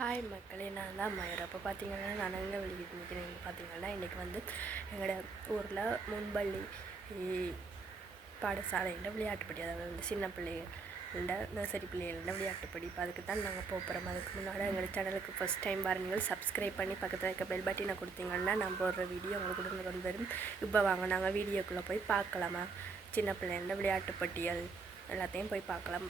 Hi மக்களே, நான் தான் மயூர். அப்போ பார்த்தீங்கன்னா நான் எங்கே வெளியிட்டு நிற்கிறேன் பார்த்தீங்கன்னா இன்றைக்கி வந்து எங்களோட ஊரில் முன்பள்ளி பாடசாலையில் விளையாட்டுப்படி, அதாவது வந்து சின்ன பிள்ளைகள நர்சரி பிள்ளைகள விளையாட்டுப்படி. இப்போ அதுக்கு தான் நாங்கள் போகிறோம். அதுக்கு முன்னாடி எங்கள் சேனலுக்கு ஃபஸ்ட் டைம் பாருங்கள், சப்ஸ்கிரைப் பண்ணி பக்கத்தில் இருக்க பெல் பட்டனை கொடுத்தீங்கன்னா நான் போடுற வீடியோ உங்களுக்கு கொண்டு வரும். இப்போ வாங்க நாங்கள் வீடியோக்குள்ளே போய் பார்க்கலாமா. சின்ன பிள்ளைகள விளையாட்டுப்பட்டியல் எல்லாத்தையும் போய் பார்க்கலாம்.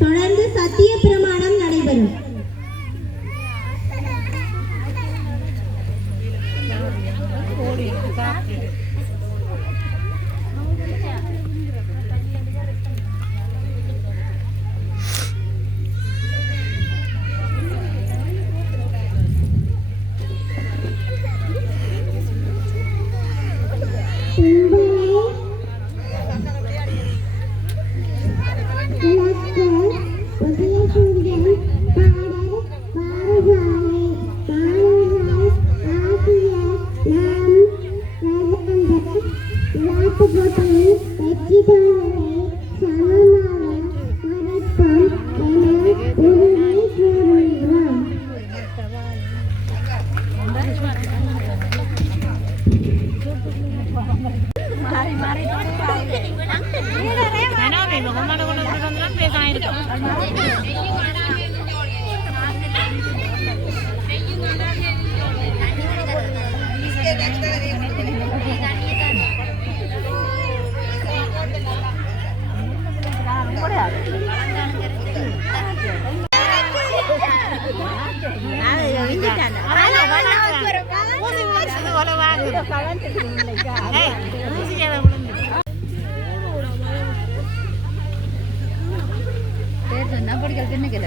தொடர்ந்து சத்திய பிரமாணம் நடைபெறும்.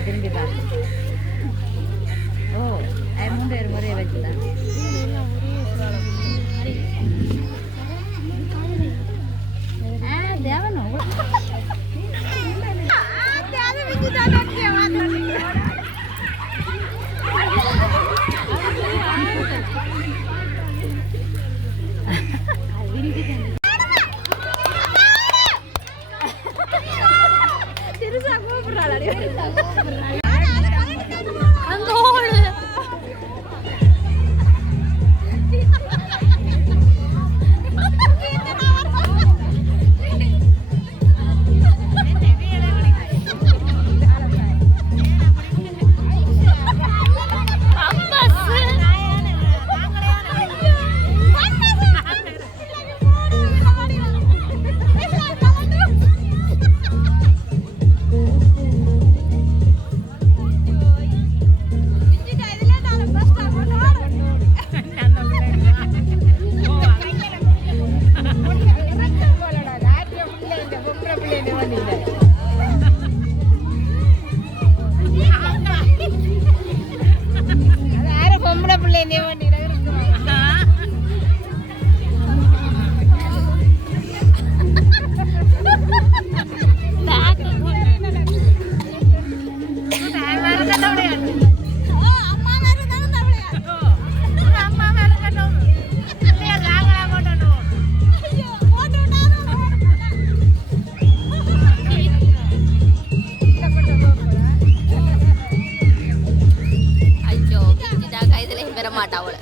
திரும்பி பார்த்து மூன்று முறையை வச்சுதான் தேவனும் மாட்டாவோல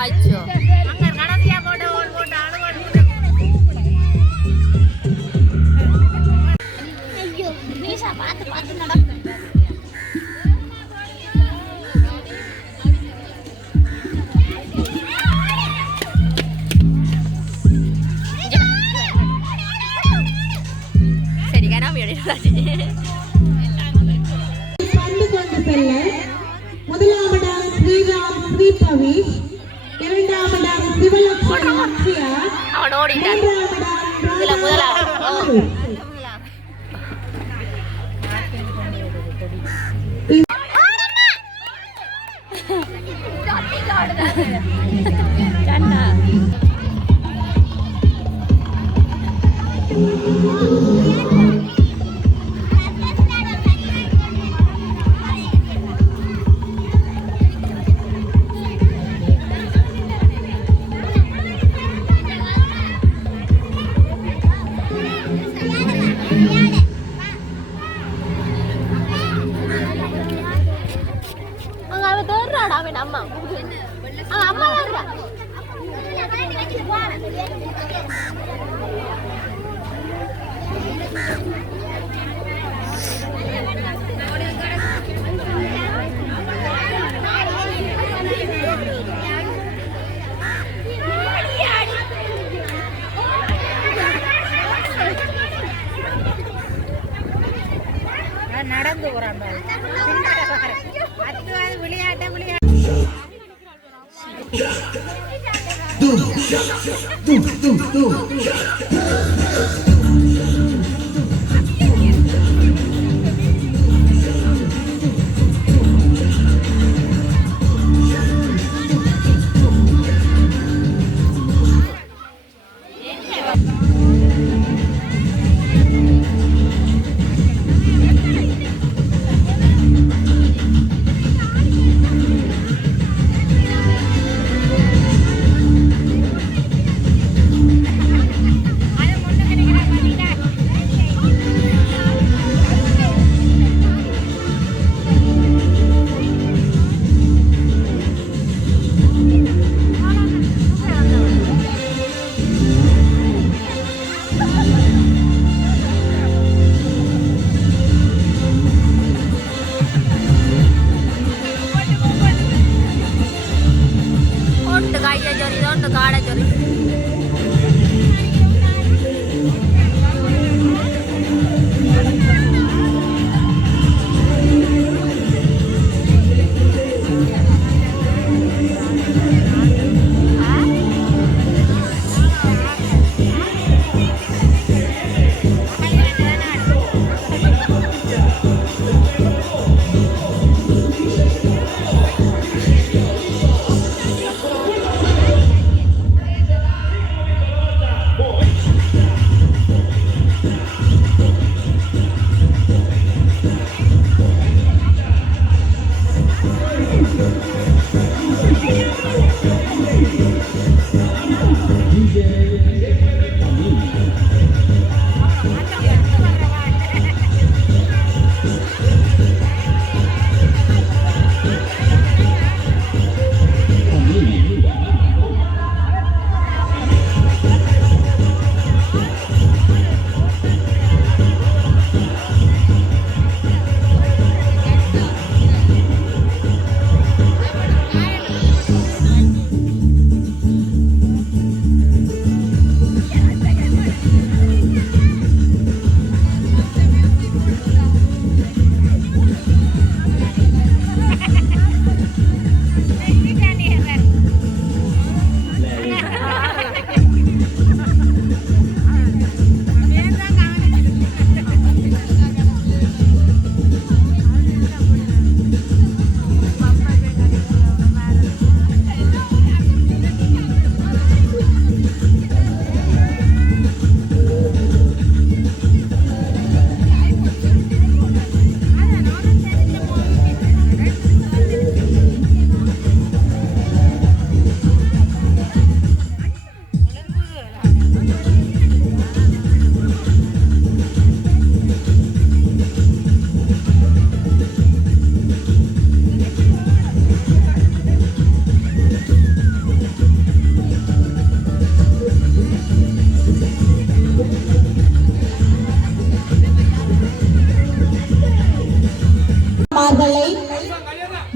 ஆச்சோ பந்து கொண்டு செல்ல ஸ்ரீ பவிஷ், இரண்டாவதாக சிவலட்சுமி அக்ஷயா, அவன் ஓடிட்டான் இதுல முதலாவது அம்மா அம்மா வர்றா நடந்து போறாங்க விளையாட்ட விளையாட்டு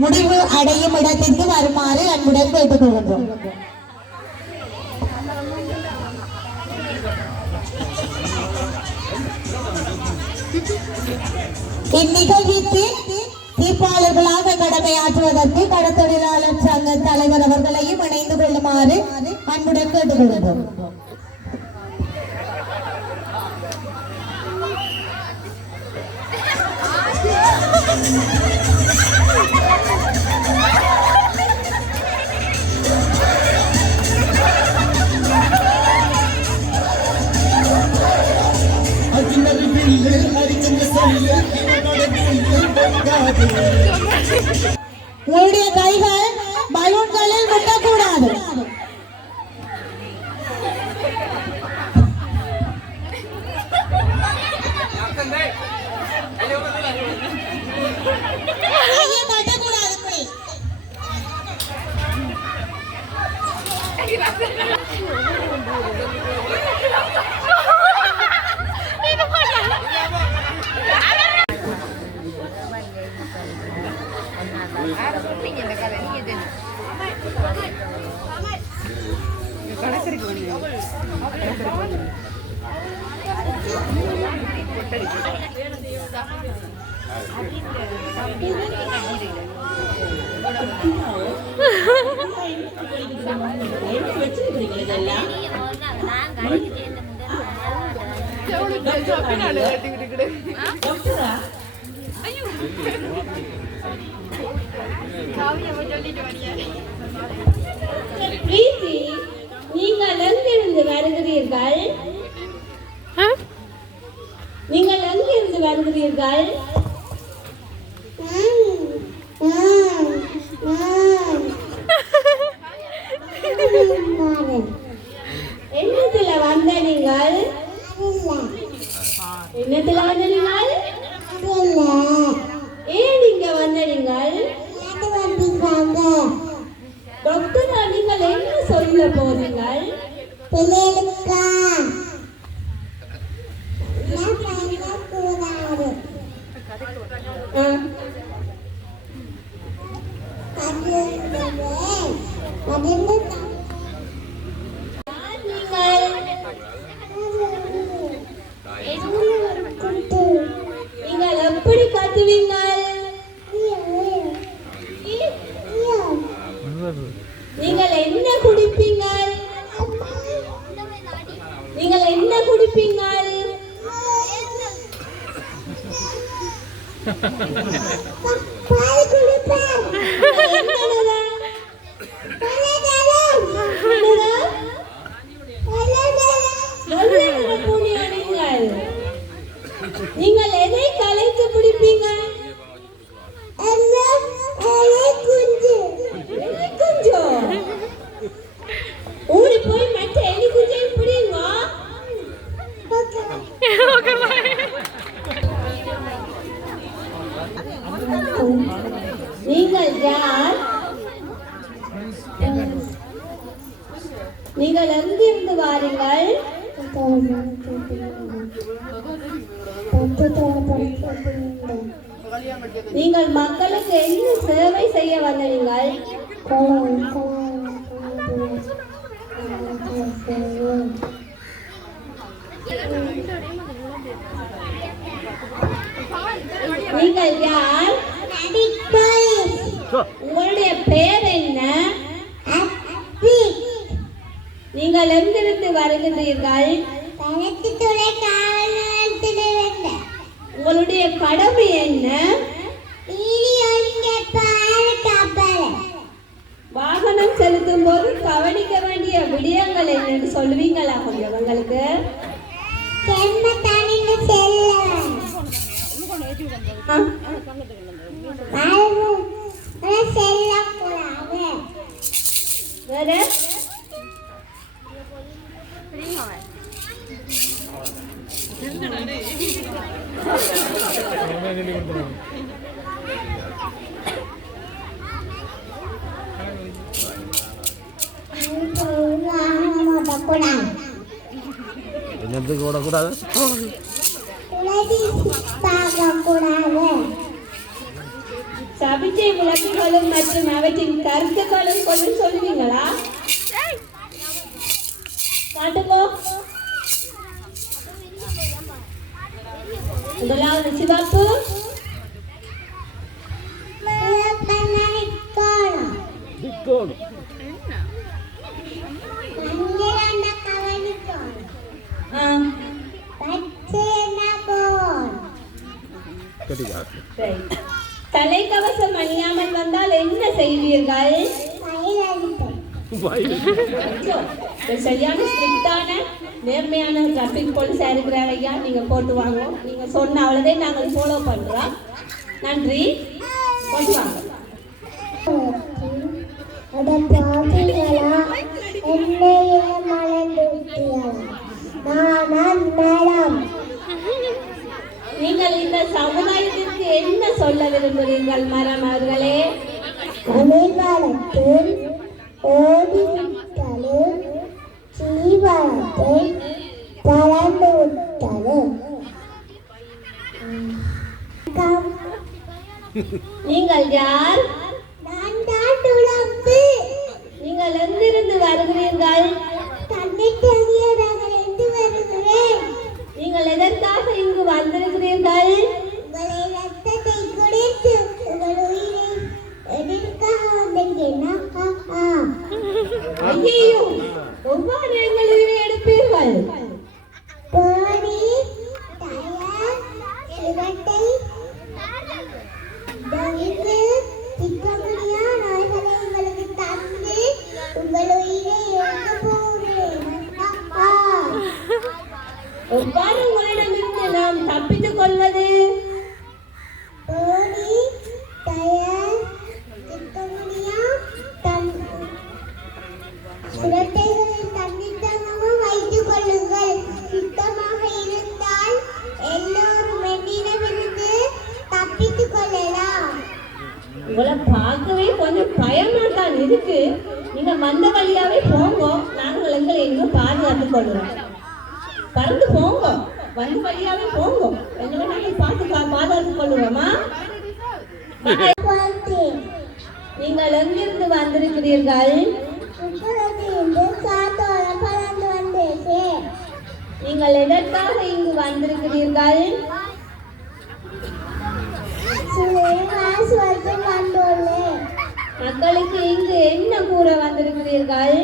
முடிவு அடையும் இடத்திற்கு வருமாறு அன்புடன் கேட்டுக்கொள்கின்றோம். இந்நிகழ்விற்கு தீர்ப்பாளர்களாக கடமையாற்றுவதற்கு கடத்தொழிலாளர் சங்க தலைவர் அவர்களையும் இணைந்து கொள்ளுமாறு அன்புடன் கேட்டுக்கொள்கிறோம். உங்களுடைய கைகள் பலூன்களில் முட்டக்கூடாது. பிரீத்தி, நீங்கள் எங்கிருந்து வருகிறீர்கள்? நீங்கள் எங்கிருந்து வருகிறீர்கள்? என்னத்துல வந்த நீங்கள்? என்னத்துல வந்த நீங்கள்? ஏன் இங்க வந்த நீங்கள்? டாக்டரா, நீங்கள் என்ன சொல்ல போறீங்கள்? நீங்கள் எப்படி கத்துவீங்கள்? நீங்கள் என்ன குடிப்பீங்கள்? நீங்கள் என்ன குடிப்பீங்கள்? நீங்கள் எதை கலைத்து பிடிப்பீங்க? ஊடி போய் மற்ற எலி குஞ்சையும் பிடிங்க. நீங்கள் யார்? நீங்கள் எங்கிருந்து வாருங்கள்? நீங்கள் மக்களுக்கு என்ன சேவை செய்ய வந்தீர்கள்? நீங்கள் யார்? உங்களுடைய பெயர் என்ன? நீங்கள் எங்கிருந்து வருகிறீர்கள்? உங்களுடைய கடமை என்ன? வாகனம் செலுத்தும் போது கவனிக்க வேண்டிய விடயங்கள் என்னன்னு சொல்லுவீங்களா கொஞ்சம் உங்களுக்கு? வேற என்னத்துக்கு ஓடக்கூடாது? சபிச்சை விளக்குகளும் மற்றும் அவற்றின் கருத்துக்களும் கொஞ்சம் சொல்லுவீங்களா? காட்டுங்கோ. முதலாவது சிவப்பு, திக்கோ விளக்கம் அணியாமல் வந்தால் என்ன செய்வீர்கள்? ஐயோ, இது சரியான ஸ்ட்ரிக்டான நேர்மையான டிராஃபிக் போலீஸா இருக்கிறார் ஐயா. நீங்க போட்டு வாங்க. நீங்க சொன்ன அவ்வளோதே நாங்கள் ஃபாலோ பண்றோம். நன்றி. போட்டு வாங்க. நீங்கள் இந்த சமுதாயத்திற்கு என்ன சொல்ல விரும்புகிறீர்கள் மரம் அவர்களே? அனைவரத்தில் ஓடிவிட்டலும் ஜீவனத்தை பறந்து விட்டலும். நீங்கள் யார்? நான் தான் துளம்பு. நீங்கள் எங்கிருந்து வருகிறீர்கள்? தன்னிட்டு வருகிறேன். நீங்கள் எதற்காக இங்கு வந்திருக்கிறீர்கள்? உங்களை ரத்தத்தை குடித்து உங்கள் உயிரை எதற்காக வந்திருக்கேன்? ஐயோ, எவ்வாறு எங்கள் உயிரை எடுப்பீர்கள்? போடி தயார் சிவத்தை தவிர்த்து திட்டமுடியா நாய்களை உங்களுக்கு தந்து உங்கள் உயிரை எடுக்க போகிறேன். எவ்வாறு உங்களிடமிருந்து நாம் தப்பித்துக் கொள்வது? போடி தயார் திட்டமுடியா சுரட்டைகளை தன்னித்தனமும் வைத்துக் கொள்ளுங்கள். சுத்தமாக இருந்தால் எல்லோரும் என்னிடமிருந்து தப்பித்துக் கொள்ளலாம். உங்களை பார்க்கவே கொஞ்சம் பயமா தான் இருக்கு. நீங்க வந்த வழியாவே போங்க. நாங்கள் எங்களை எங்க பாதுகாத்துக் கொள்கிறோம். பறந்து போங்க. வந்த வழியாவே போங்க. எங்களை நாங்கள் பாதுகாத்துக் கொள்ளுவோமா? நீங்கள் எங்கிருந்து வந்திருக்கிறீர்கள்? நீங்கள் எதற்காக இங்கு வந்திருக்கிறீர்கள்? மக்களுக்கு இங்கு என்ன கூற வந்திருக்கிறீர்கள்?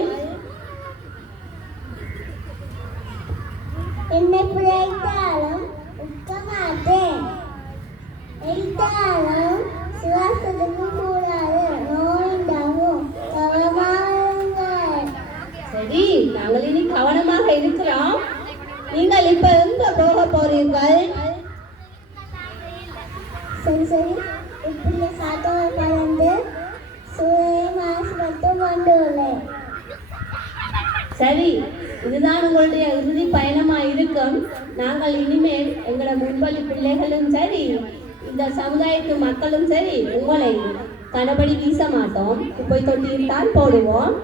என்னை பிழைத்தாலும் உட்க மாட்டேன். எடுத்தாலும் சுவாசத்துக்கு கூடாது. நோய்ந்தாலும் கவனமாகுங்கள். சரி, நாங்கள் இனி கவனமாக இருக்கிறோம். நீங்கள் இப்ப எங்க போக போறீர்கள்? சரி இப்படி சாத்தோட கலந்து சூரிய மாசுபட்டு வந்துள்ளேன். சரி, இதுதான் உங்களுடைய இறுதி பயணமா இருக்கும். நாங்கள் இனிமேல் எங்களோட முன்பள்ளி பிள்ளைகளும் சரி, இந்த சமுதாயத்து மக்களும் சரி, உங்களை கனபடி வீச மாட்டோம். குப்பை தொட்டியில் தான் போடுவோம்.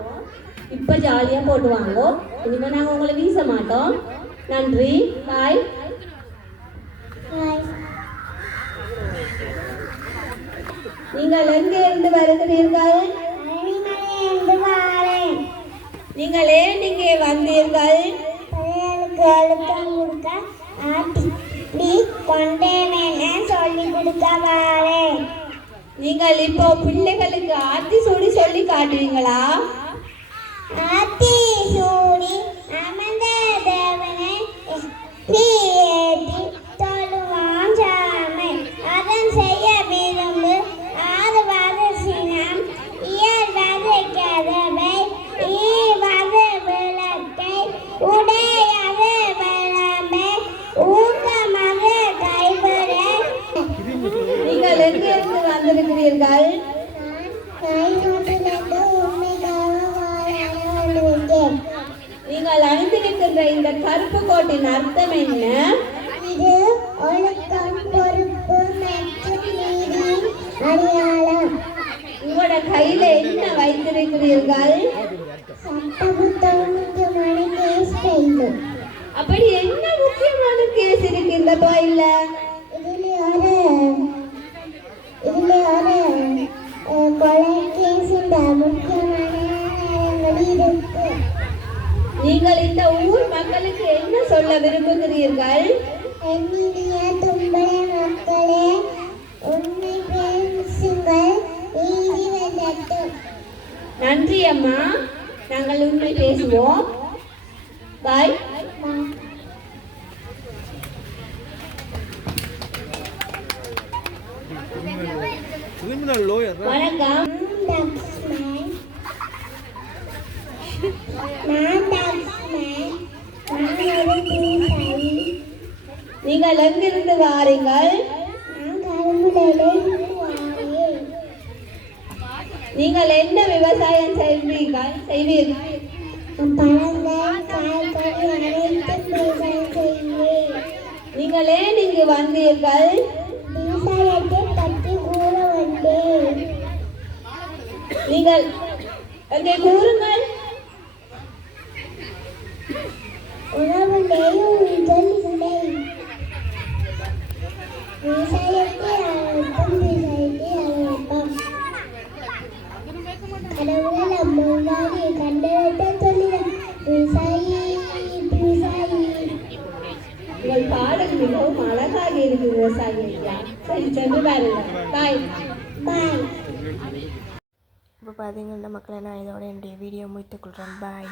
இப்ப ஜாலியா போட்டுவாங்க. இனிமேல் நாங்கள் உங்களை வீச மாட்டோம். நன்றி. பாய். நீங்கள் எங்கே இருந்து வருகிறீர்கள்? நீங்கள் ஏன் இங்கே வந்தீர்கள்? அழுத்தம் கொடுக்க ஆட்டி கொண்டேன்னு சொல்லி கொடுக்க வாரேன். நீங்கள் இப்போ பிள்ளைகளுக்கு ஆத்தி சூடி சொல்லி காட்டுவீங்களா? ஆத்தி சூடி அமர்ந்த தேவனை ஏற்றி தொழுவான் சாமை. அதன் செய்ய விரும்பு ஆறு வதசினம் இயல் வதைக்கதவை ஈவது விளக்கை உடையது விளம்பை ஊக்கமது கைவிட. நீங்கள் எங்கிருந்து வந்திருக்கிறீர்கள்? நீங்கள் அணிந்திருக்கின்ற இந்த கருப்பு கோட்டின் அர்த்தம் என்ன? இது ஒழுக்கம், பொறுப்பு மற்றும் நீதியின் அடையாளம். உங்களோட கையில என்ன வைத்திருக்கிறீர்கள்? சட்ட புத்தகம் முக்கியமான கேஸ் ஃபைல். அப்படி என்ன முக்கியமான கேஸ் இருக்கு இந்த கோயில்ல? இதுல ஒரு கொலை கேஸ் முக்கியமான இருக்கு. நீங்கள் இந்த ஊர் மக்களுக்கு என்ன சொல்ல விரும்புகிறீர்கள்? என்னுடைய தும்பளை மக்களே, உண்மை பேசுங்கள், நீதி வெல்லட்டும். நன்றி அம்மா. நாங்கள் உண்மை பேசுவோம். பாய். திரும்பி லோயர் வணக்கம். நீங்கள் எங்கிருந்து வாரீங்கள்? நீங்கள் என்ன விவசாயம் செய்வீர்கள்? நீங்கள் ஏன் இங்கு வந்தீர்கள்? நீங்கள் எங்கே கூறுங்கள். உங்கள் பாடல் மிகவும் அழகாக இருக்கு விவசாயி ஐயா. சரி சென்று பாருங்க. பாய். இப்போ பார்த்தீங்கன்னா மக்களை நான் இதோட என்னுடைய வீடியோ முடித்துக்கொள்கிறேன். பாய்.